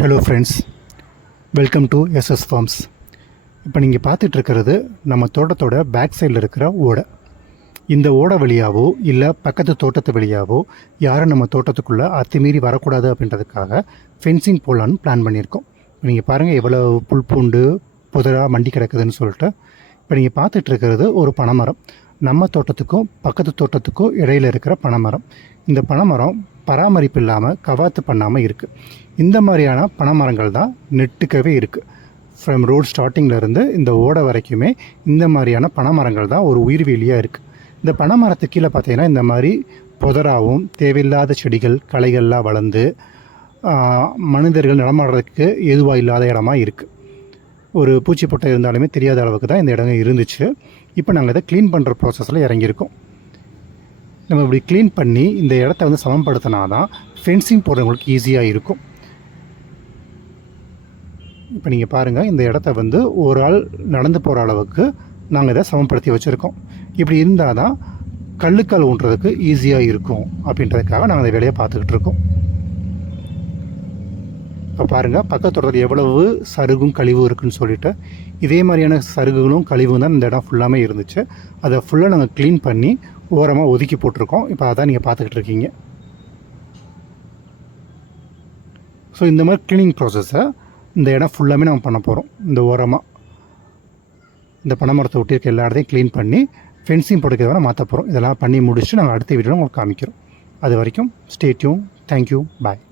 Hello friends, welcome to SS farms. இப்போ நீங்கள் பார்த்துட்ருக்கிறது நம்ம தோட்டத்தோட பேக் சைடில் இருக்கிற ஓடை. இந்த ஓடை வழியாவோ இல்லை பக்கத்து தோட்டத்து வழியாவோ யாரும் நம்ம தோட்டத்துக்குள்ளே அத்துமீறி வரக்கூடாது அப்படின்றதுக்காக ஃபென்சிங் போடலான்னு பிளான் பண்ணியிருக்கோம். நீங்கள் பாருங்கள் எவ்வளோ புல் பூண்டு புதராக மண்டி கிடக்குதுன்னு சொல்லிட்டு. இப்போ நீங்கள் பார்த்துட்ருக்கிறது ஒரு பனைமரம். நம்ம தோட்டத்துக்கும் பக்கத்து தோட்டத்துக்கும் இடையில் இருக்கிற பனைமரம். இந்த பனைமரம் பராமரிப்பு இல்லாமல் கவாத்து பண்ணாமல் இருக்குது. இந்த மாதிரியான பனைமரங்கள் தான் நெட்டுக்கவே இருக்குது. ஃப்ரம் ரோட் ஸ்டார்டிங்கிலேருந்து இந்த ஓடை வரைக்குமே இந்த மாதிரியான பனைமரங்கள் தான் ஒரு உயிர்வேலியாக இருக்குது. இந்த பனைமரத்துக்கு கீழே பார்த்தீங்கன்னா இந்த மாதிரி புதராகவும் தேவையில்லாத செடிகள் களைகள்லாம் வளர்ந்து மனிதர்கள் நடமாடுறதுக்கு எதுவாக இல்லாத இடமா இருக்குது. ஒரு பூச்சி பொட்டை இருந்தாலுமே தெரியாத அளவுக்கு தான் இந்த இடங்க இருந்துச்சு. இப்போ நாங்கள் இதை க்ளீன் பண்ணுற ப்ராசஸில் இறங்கியிருக்கோம். நம்ம இப்படி க்ளீன் பண்ணி இந்த இடத்த வந்து சமப்படுத்தினா தான் ஃபென்சிங் போடுறவங்களுக்கு ஈஸியாக இருக்கும். இப்போ நீங்கள் பாருங்கள், இந்த இடத்த வந்து ஒரு ஆள் நடந்து போகிற அளவுக்கு நாங்கள் இதை சமப்படுத்தி வச்சுருக்கோம். இப்படி இருந்தால் தான் கல்லுக்கால் ஊன்றதுக்கு ஈஸியாக இருக்கும் அப்படின்றதுக்காக நாங்கள் இந்த வேலையை பார்த்துக்கிட்டு இருக்கோம். இப்போ பாருங்கள், பக்கத்தோட்டத்தில் எவ்வளவு சருகும் கழிவும் இருக்குதுன்னு சொல்லிவிட்டு இதே மாதிரியான சருகுகளும் கழிவும் தான் இந்த இடம் ஃபுல்லாமே இருந்துச்சு. அதை ஃபுல்லாக நாங்கள் க்ளீன் பண்ணி ஓரமாக ஒதுக்கி போட்டிருக்கோம். இப்போ அதான் நீங்கள் பார்த்துக்கிட்டு இருக்கீங்க. ஸோ இந்த மாதிரி க்ளீனிங் ப்ராசஸை இந்த இடம் ஃபுல்லாமே நம்ம பண்ண போகிறோம். இந்த ஓரமாக இந்த பனைமரத்தை ஒட்டியிருக்க எல்லா இடத்தையும் க்ளீன் பண்ணி ஃபென்சிங் போட்டுக்கிறத மாற்ற போகிறோம். இதெல்லாம் பண்ணி முடிச்சுட்டு நாங்கள் அடுத்த வீடியோவில் உங்களுக்கு காமிக்கிறோம். அது வரைக்கும் ஸ்டே டியூன். தேங்க்யூ. பாய்.